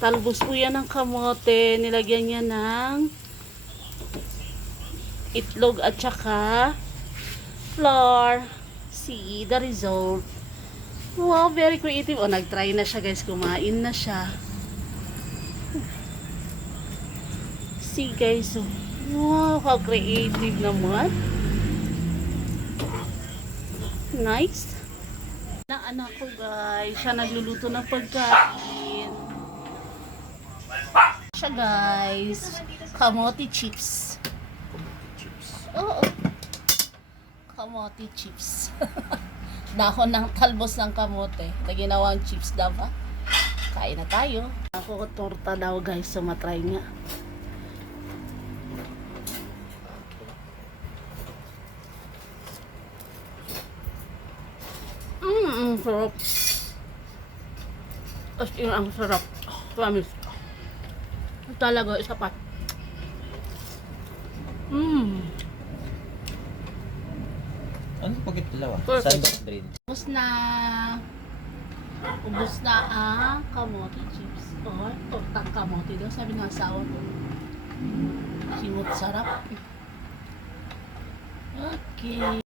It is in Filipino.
Talbos po yan ng kamote. Nilagyan niya ng itlog at saka flour. See the result. Wow, very creative. O, nag-try na siya guys. Kumain na siya. See guys. Wow, how creative naman. Nice. Na anak ko guys. Siya nagluluto ng pagkain. Siya guys. Kamote chips. Oo. Kamote chips. Dahon ng talbos ng kamote. Na ginawang chips daw ha. Kain na tayo. Ako torta daw guys. So matry nga. Sarap. As in, ang sarap. Promise. Talaga, isa pa. Ano pagit dalawa? Perfect. Sandok drain. Ubus na ang kamote chips. Or, tortang kamote daw. Sabi ng asawa ko. Simot sarap. Okay.